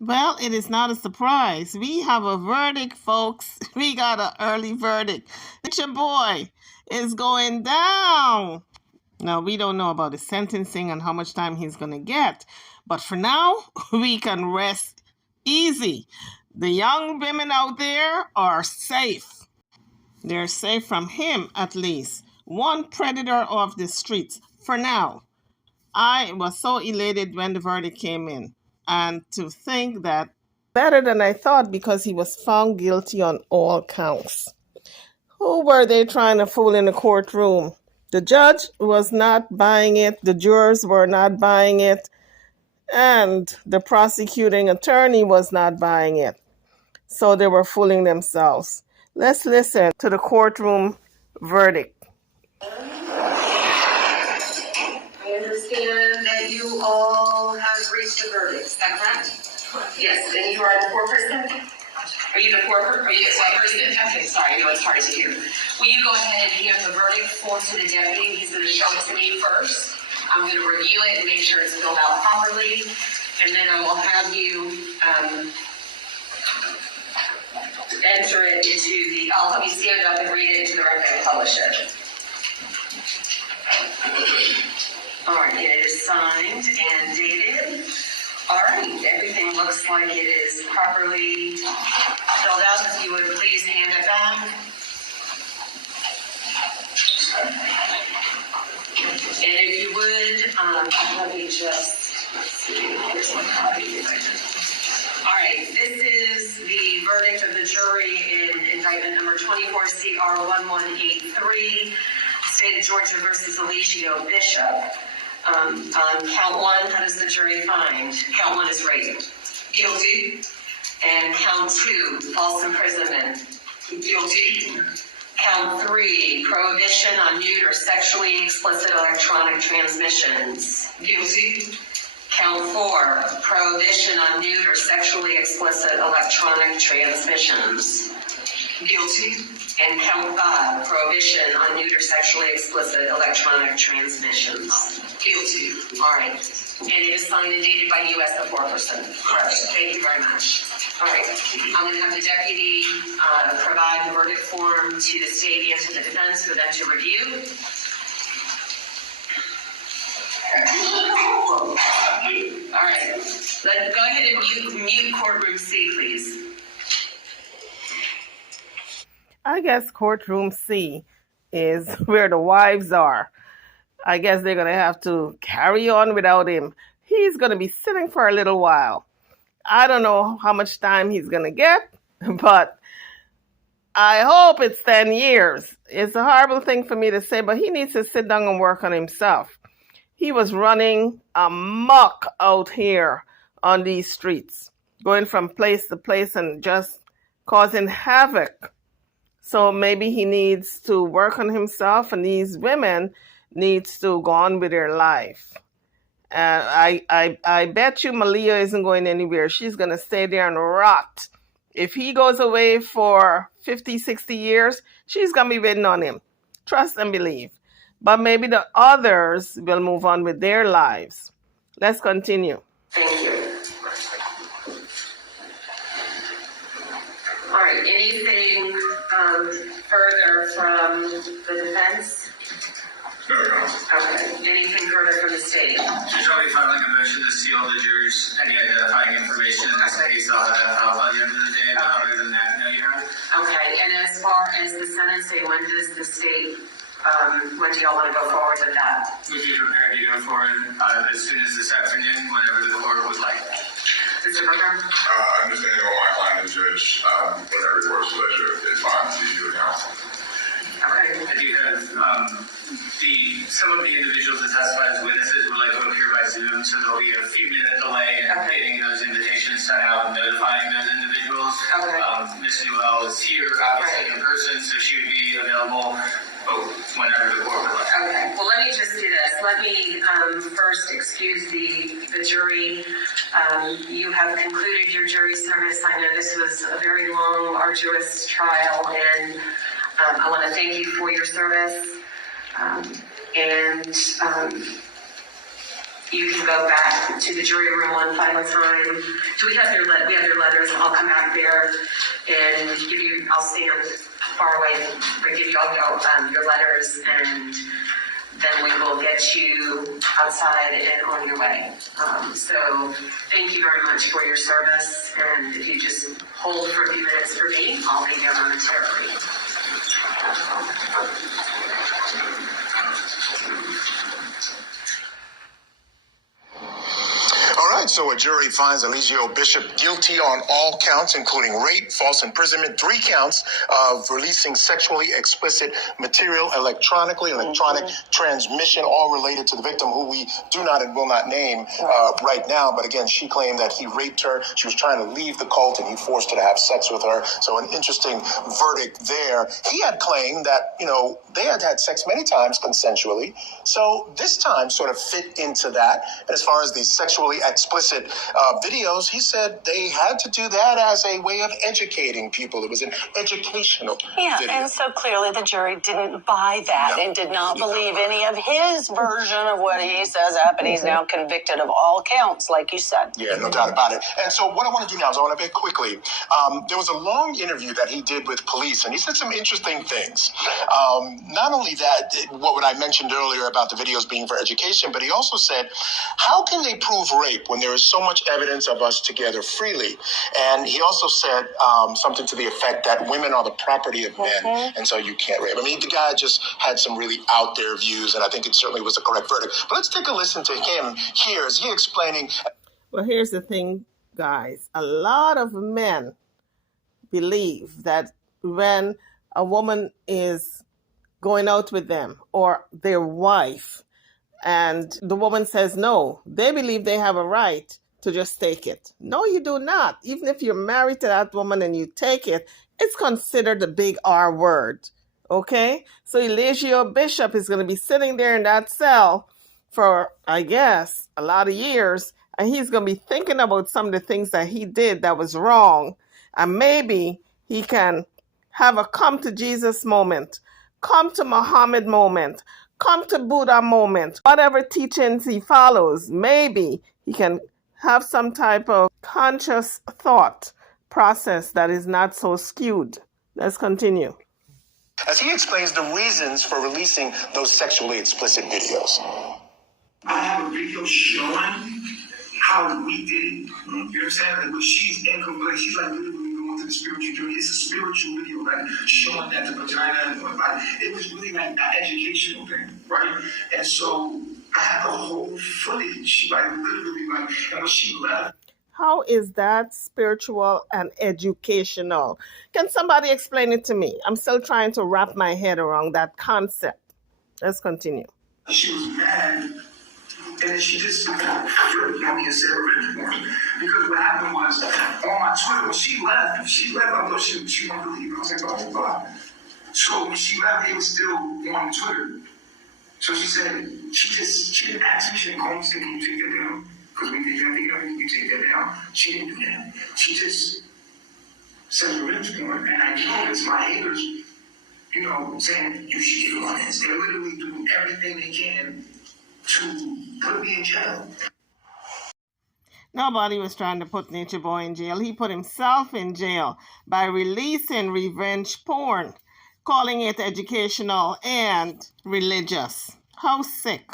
Well, it is not a surprise. We have a verdict, folks. We got an early verdict. Your boy is going down. Now, we don't know about the sentencing and how much time he's going to get. But for now, we can rest easy. The young women out there are safe. They're safe from him, at least. One predator of the streets, for now. I was so elated when the verdict came in. And to think that better than I thought because he was found guilty on all counts. Who were they trying to fool in the courtroom? The judge was not buying it, the jurors were not buying it, and the prosecuting attorney was not buying it. So they were fooling themselves. Let's listen to the courtroom verdict. I understand that you all have reached a verdict. Is that correct? Yes, and you are the foreperson? Are you the foreperson? Are you the foreperson? Okay, sorry, no, it's hard to hear. Will you go ahead and hand the verdict form to the deputy? He's going to show it to me first. I'm going to review it and make sure it's filled out properly. And then I will have you enter it into the, I'll have you stand up and read it into the record and publish it. All right, it is signed and dated. All right, everything looks like it is properly filled out. If you would please hand it back. And if you would, let me just see. Here's my copy. All right, this is the verdict of the jury in indictment number 24CR1183, State of Georgia versus Eligio Bishop. On count one, how does the jury find? Count one is rape. Guilty. And count two, false imprisonment. Guilty. Count three, prohibition on nude or sexually explicit electronic transmissions. Guilty. Count four, prohibition on nude or sexually explicit electronic transmissions. Guilty. And count five, prohibition on nude or sexually explicit electronic transmissions. Guilty. All right. And it is signed and dated by you as the foreperson. Correct. Thank you very much. All right. I'm going to have the deputy provide the verdict form to the state and to the defense for them to review. All right. Go ahead and mute courtroom C, please. I guess courtroom C is where the wives are. I guess they're going to have to carry on without him. He's going to be sitting for a little while. I don't know how much time he's going to get, but I hope it's 10 years. It's a horrible thing for me to say, but he needs to sit down and work on himself. He was running amok out here on these streets, going from place to place and just causing havoc. So maybe he needs to work on himself, and these women needs to go on with their life. I bet you Malia isn't going anywhere. She's going to stay there and rot. If he goes away for 50, 60 years, she's going to be waiting on him. Trust and believe. But maybe the others will move on with their lives. Let's continue. Thank you. All right, anything further from the defense? No, Your Honor. Okay, anything further from the state? Judge, I'll be filing a motion to seal the jury's any identifying information in this case. I'll have that filed by the end of the day, but other than that, no, Your Honor. Okay, and as far as the sentencing, when does the state, when do y'all want to go forward with that? We'd be prepared to go forward as soon as this afternoon, whenever the court would like. Mr. Booker? Understanding what my client is, Judge, whenever it works, pleasure, it's fine to you, counsel. Okay. I do have some of the individuals that testified as witnesses would like to appear by Zoom, so there'll be a few minute delay in getting those invitations sent out and notifying those individuals. Okay. Ms. Newell is here, obviously in person, so she would be available whenever the court would like. Okay. Well, let me just do this. Let me first excuse the jury. You have concluded your jury service. I know this was a very long, arduous trial, and I want to thank you for your service. You can go back to the jury room one final time. So we have their letters. I'll come back there and give you. I'll stand far away, but give you all your letters, and then we will get you outside and on your way. So thank you very much for your service. And if you just hold for a few minutes for me, I'll be there momentarily. All right, so a jury finds Eligio Bishop guilty on all counts, including rape, false imprisonment, 3 counts of releasing sexually explicit material electronic transmission, all related to the victim, who we do not and will not name right now. But again, she claimed that he raped her. She was trying to leave the cult, and he forced her to have sex with her. So an interesting verdict there. He had claimed that, they had had sex many times consensually. So this time sort of fit into that. And as far as the sexually explicit videos, he said they had to do that as a way of educating people. It was an educational video. And so clearly the jury didn't buy that and did not believe any of his version of what he says happened. He's now convicted of all counts, like you said. Yeah, no doubt about it. And so what I want to do now is I want to very quickly, there was a long interview that he did with police, and he said some interesting things. Not only that, what I mentioned earlier about the videos being for education, but he also said, how can they prove rape when there is so much evidence of us together freely? And he also said something to the effect that women are the property of men, and so you can't rape. I mean, the guy just had some really out there views, and I think it certainly was a correct verdict. But let's take a listen to him here as he explaining. Well, here's the thing, guys. A lot of men believe that when a woman is going out with them or their wife, and the woman says no, they believe they have a right to just take it. No, you do not. Even if you're married to that woman and you take it, it's considered a big R word. Okay? So Eligio Bishop is going to be sitting there in that cell for, I guess, a lot of years, and he's going to be thinking about some of the things that he did that was wrong, and maybe he can have a come to Jesus moment, come to Muhammad moment, come to Buddha moment, whatever teachings he follows. Maybe he can have some type of conscious thought process that is not so skewed. Let's continue. As he explains the reasons for releasing those sexually explicit videos. I have a video showing how we did it. You know what I'm saying? Like, but she's incomplete. She's like literally going to the spiritual journey. It's a spiritual video, like showing that the vagina and like it was really like an educational thing, right? And so I had the whole footage, like literally, like, and when she left. How is that spiritual and educational? Can somebody explain it to me? I'm still trying to wrap my head around that concept. Let's continue. She was mad. And then she just flipped on me and said revenge porn. Because what happened was, on my Twitter, when she left, I thought she wanted to leave. I was like, blah, blah, blah. So when she left, it was still on Twitter. So she said, she didn't ask me, she didn't call me, say, can you take that down? Because we did that, you take that down. She didn't do that. She just said revenge porn. And I know it's my haters, saying, you should get on this. They're literally doing everything they can to put me in jail. Nobody was trying to put Nature Boy in jail. He put himself in jail by releasing revenge porn, calling it educational and religious. How sick.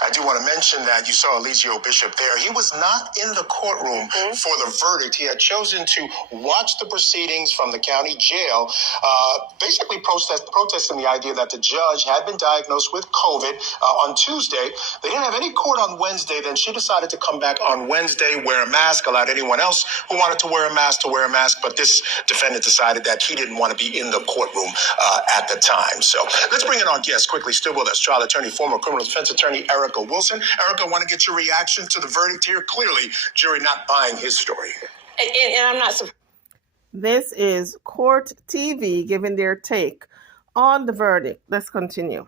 I do want to mention that you saw Eligio Bishop there. He was not in the courtroom for the verdict. He had chosen to watch the proceedings from the county jail, basically protesting the idea that the judge had been diagnosed with COVID on Tuesday. They didn't have any court on Wednesday. Then she decided to come back on Wednesday, wear a mask, allowed anyone else who wanted to wear a mask to wear a mask. But this defendant decided that he didn't want to be in the courtroom at the time. So let's bring in our guest quickly. Still with us, trial attorney, former criminal defense attorney, Erica Wilson. Erica, I want to get your reaction to the verdict here. Clearly, jury not buying his story. And I'm not surprised. This is Court TV giving their take on the verdict. Let's continue.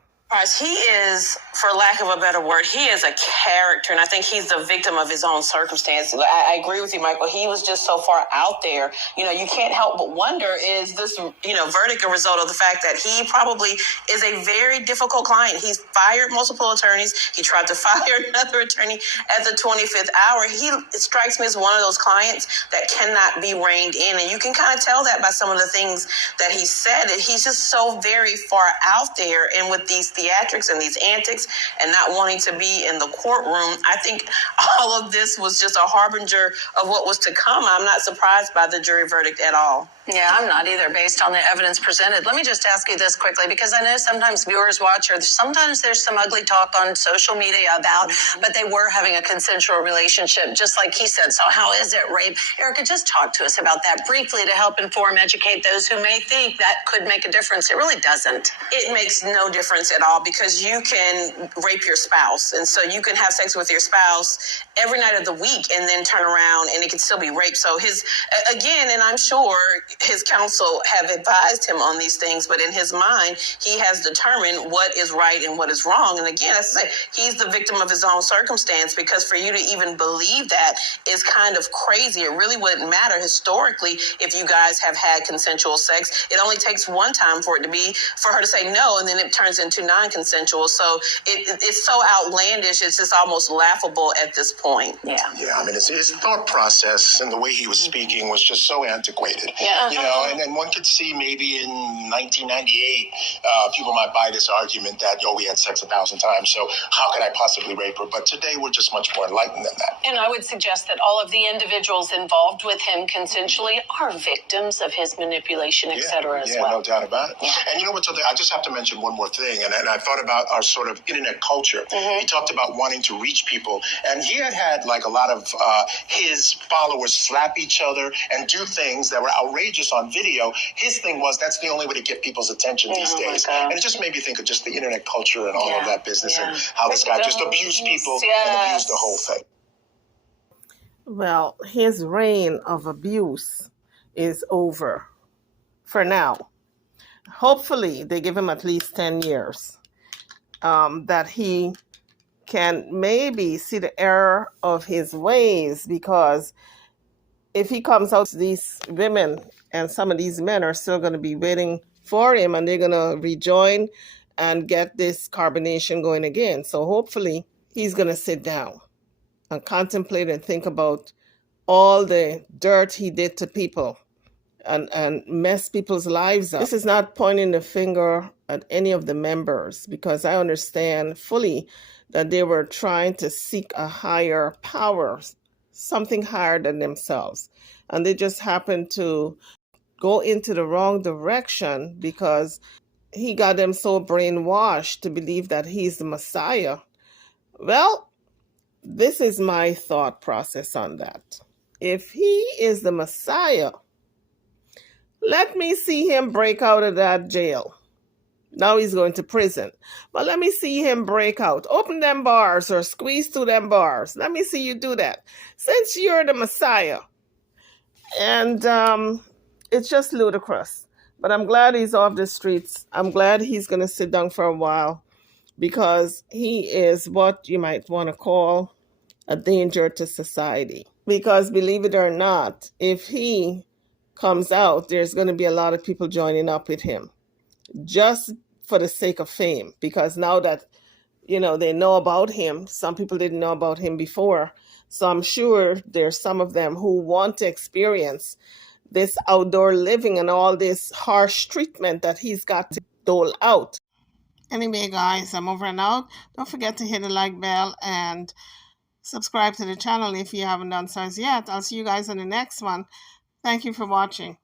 He is, for lack of a better word, he is a character, and I think he's the victim of his own circumstance. I agree with you, Michael. He was just so far out there. You can't help but wonder, is this, verdict a result of the fact that he probably is a very difficult client? He's fired multiple attorneys. He tried to fire another attorney at the 25th hour. It strikes me as one of those clients that cannot be reined in, and you can kind of tell that by some of the things that he said. He's just so very far out there, and with these theatrics and these antics and not wanting to be in the courtroom, I think all of this was just a harbinger of what was to come. I'm not surprised by the jury verdict at all. Yeah, I'm not either, based on the evidence presented. Let me just ask you this quickly, because I know sometimes viewers watch, or sometimes there's some ugly talk on social media about, but they were having a consensual relationship, just like he said. So how is it rape? Erica, just talk to us about that briefly to help inform, educate those who may think that could make a difference. It really doesn't. It makes no difference at all, because you can rape your spouse. And so you can have sex with your spouse every night of the week and then turn around and it can still be rape. So and I'm sure his counsel have advised him on these things, but in his mind, he has determined what is right and what is wrong. And again, as I say, he's the victim of his own circumstance, because for you to even believe that is kind of crazy. It really wouldn't matter historically if you guys have had consensual sex. It only takes one time for her to say no, and then it turns into non-consensual. So it's so outlandish, it's just almost laughable at this point. Yeah, I mean, his thought process and the way he was speaking was just so antiquated. Yeah. And then one could see maybe in 1998, people might buy this argument that, we had sex 1,000 times, so how could I possibly rape her? But today we're just much more enlightened than that. And I would suggest that all of the individuals involved with him consensually are victims of his manipulation, et cetera, as well. Yeah, no doubt about it. Yeah. And you know what, I just have to mention one more thing, and I thought about our sort of internet culture. He talked about wanting to reach people, and he had like a lot of his followers slap each other and do things that were outrageous on video. His thing was, that's the only way to get people's attention these days. And it just made me think of just the internet culture and all of that business and how this guy just abused people and abused the whole thing. Well, his reign of abuse is over for now. Hopefully, they give him at least 10 years, that he can maybe see the error of his ways, because if he comes out, these women and some of these men are still going to be waiting for him, and they're going to rejoin and get this carbonation going again. So hopefully he's going to sit down and contemplate and think about all the dirt he did to people and mess people's lives up. This is not pointing the finger at any of the members, because I understand fully that they were trying to seek a higher power, something higher than themselves. And they just happened to go into the wrong direction because he got them so brainwashed to believe that he's the Messiah. Well, this is my thought process on that. If he is the Messiah, let me see him break out of that jail. Now he's going to prison. But let me see him break out. Open them bars or squeeze through them bars. Let me see you do that. Since you're the Messiah. And it's just ludicrous. But I'm glad he's off the streets. I'm glad he's going to sit down for a while, because he is what you might want to call a danger to society. Because believe it or not, if he comes out, there's going to be a lot of people joining up with him just for the sake of fame. Because now that, they know about him, some people didn't know about him before. So I'm sure there's some of them who want to experience this outdoor living and all this harsh treatment that he's got to dole out. Anyway, guys, I'm over and out. Don't forget to hit the like bell and subscribe to the channel if you haven't done so yet. I'll see you guys in the next one. Thank you for watching.